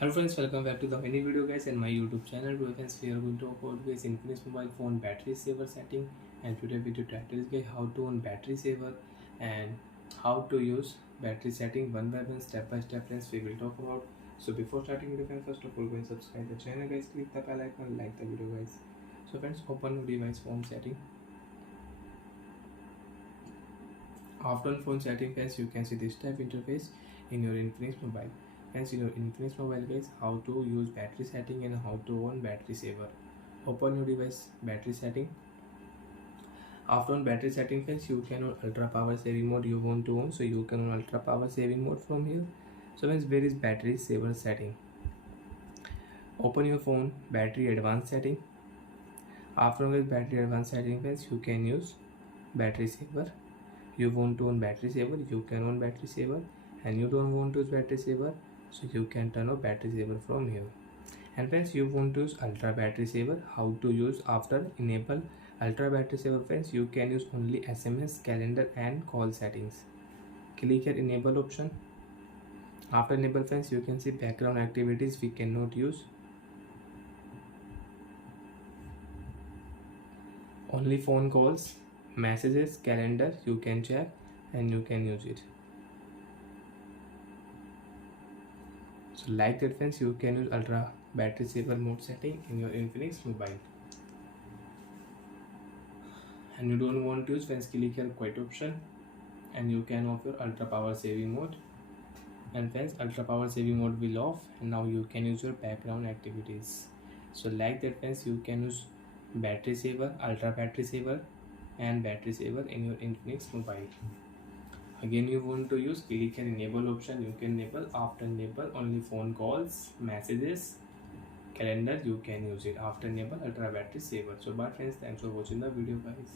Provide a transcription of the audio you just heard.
Hello friends, welcome back to the mini video guys and my YouTube channel. Today friends, we are going to talk about guys Infinix mobile phone battery saver setting, and today video title is guys how to on battery saver and how to use battery setting one by one, step by step friends we will talk about. So before starting video friends, first of all guys subscribe the channel guys, click the bell icon, like the video guys. So friends, open your device phone setting. After phone setting friends, you can see this type interface in your Infinix mobile. Hence in your Infinix mobile guys, how to use battery setting and how to on battery saver. Open your device battery setting. After on battery setting friends, you can on ultra power saving mode you want to on, so you can on ultra power saving mode from here. So friends, where is battery saver setting? Open your phone battery advanced setting. After with battery advanced setting friends, you can use battery saver. You want to on battery saver, you can on battery saver, and you don't want to use battery saver, so you can turn off battery saver from here. And friends, you want to use ultra battery saver. How to use? After enable ultra battery saver friends, you can use only SMS, calendar and call settings. Click here enable option. After enable friends, you can see background activities we cannot use, only phone calls, messages, calendar you can check and you can use it. So like that friends, you can use ultra battery saver mode setting in your Infinix mobile. And you don't want to use friends, click here quit option and you can off your ultra power saving mode. And friends, ultra power saving mode will off and now you can use your background activities. So like that friends, you can use battery saver, ultra battery saver and battery saver in your Infinix mobile. Again, you want to use, click here enable option, you can enable. After enable only phone calls, messages, calendar you can use it. After enable ultra battery saver. So bye friends, thanks for watching the video guys.